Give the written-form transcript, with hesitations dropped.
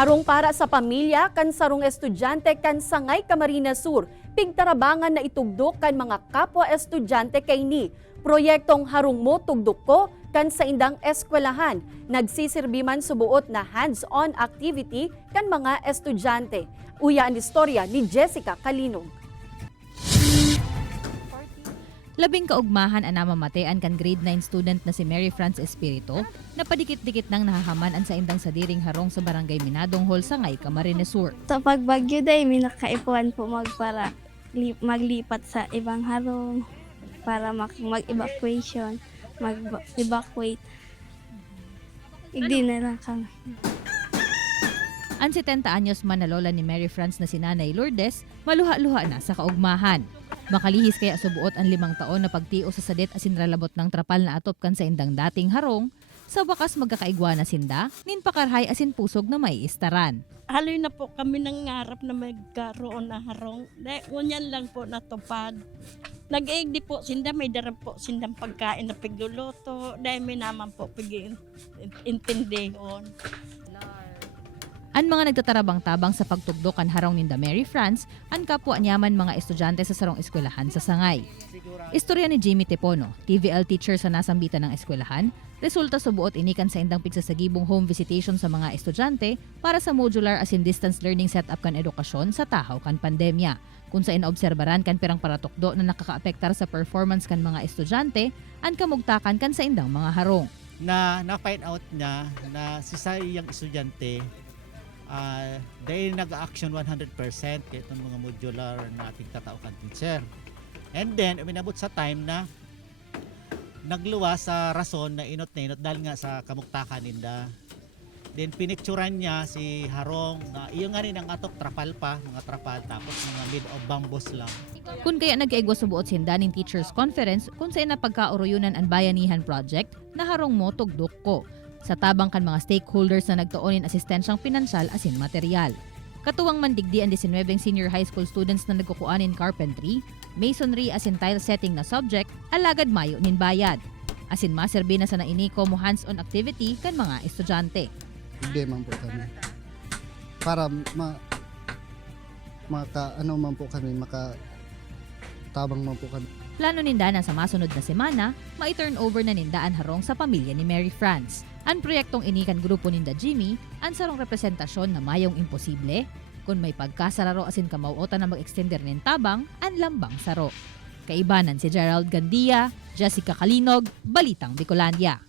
Harong para sa pamilya kan sarong estudyante kan Sangay Camarines Sur. Pigtarabangan na itugdok kan mga kapwa estudyante kay ni. Proyektong Harong Mo Tugdok Ko kan sa indang eskwelahan. Nagsisirbi man subuot na hands-on activity kan mga estudyante. Uya ang istorya ni Jessica Kalinog. Labing kaugmahan ang namamatean kan grade 9 student na si Mary France Espirito na padikit-dikit nang nahahaman sa indang sadiring harong sa barangay Minadong Hall, Sangay, Camarines Sur. Sa pagbagyo day, may nakaipuan po maglipat sa ibang harong para mag-evacuation, mag-evacuate. Hindi na lang kami. Ang 70 anyos man na lola ni Mary France na si Nanay Lourdes, maluha-luha na sa kaugmahan. Makalihis kaya subuot ang 5 taon na pagtio sa sadet asin ralabot ng trapal na atop kan sa indang dating harong, sa wakas magkakaigwa na sinda, nin pakarhay asin pusog na may istaran. Haloy na po kami nangarap na magkaroon na harong. Dahil ngunyan lang po natupad. Nag-eig di po sinda, may darab po sindang pagkain na pigluluto. Dahil may naman po pag-intindihon. Ang mga nagtatarabang-tabang sa pagtugdokan harong ninda Mary France, ang kapwa nyaman mga estudyante sa sarong eskwelahan sa Sangay. Istorya ni Jimmy Tepono, TVL teacher sa nasambitan ng eskwelahan, resulta sa buot inikan sa indang pigsasagibong home visitation sa mga estudyante para sa modular as in distance learning setup kan edukasyon sa tahaw kan pandemya. Kung sa inaobserbaran kan pirang paratukdo na nakakaapektar sa performance kan mga estudyante, ang kamugtakan kan sa indang mga harong. Na-find out niya na si sayang estudyante dahil nag-action 100% kaya itong mga modular na ating tataukan teacher. And then, uminabot sa time na nagluwa sa rason na inot dahil nga sa kamuktakan ninda. Then, pinicturan niya si Harong na iyo nga rin ang atok trapal pa, mga trapal, tapos mga mid of bambos lang. Kung kaya nag-eegwa subuot sinda ning Teachers Conference kung sa napagkauruyunan ang Bayanihan Project na Harong Mo Tugdok Ko, sa tabang kan mga stakeholders na nagtuonin asistensyang pinansyal asin material. Katuwang mandigdi ang 19 senior high school students na nagkukuanin carpentry, masonry asin tile setting na subject, alagad mayo nin bayad. Asin maserbi na sa nainiko mo hands-on activity kan mga estudyante. Hindi man po kami. Para makatabang man po kami. Plano ninda na sa masunod na semana, mai-turn over na ninda ang harong sa pamilya ni Mary France. Ang proyektong inikan grupo ninda Jimmy, ang sarong representasyon na mayong imposible, kung may pagkasararo asin kamauotan na mag-extender nin tabang, ang lambang saro. Kaibanan si Gerald Gandia, Jessica Kalinog, Balitang Bicolandia.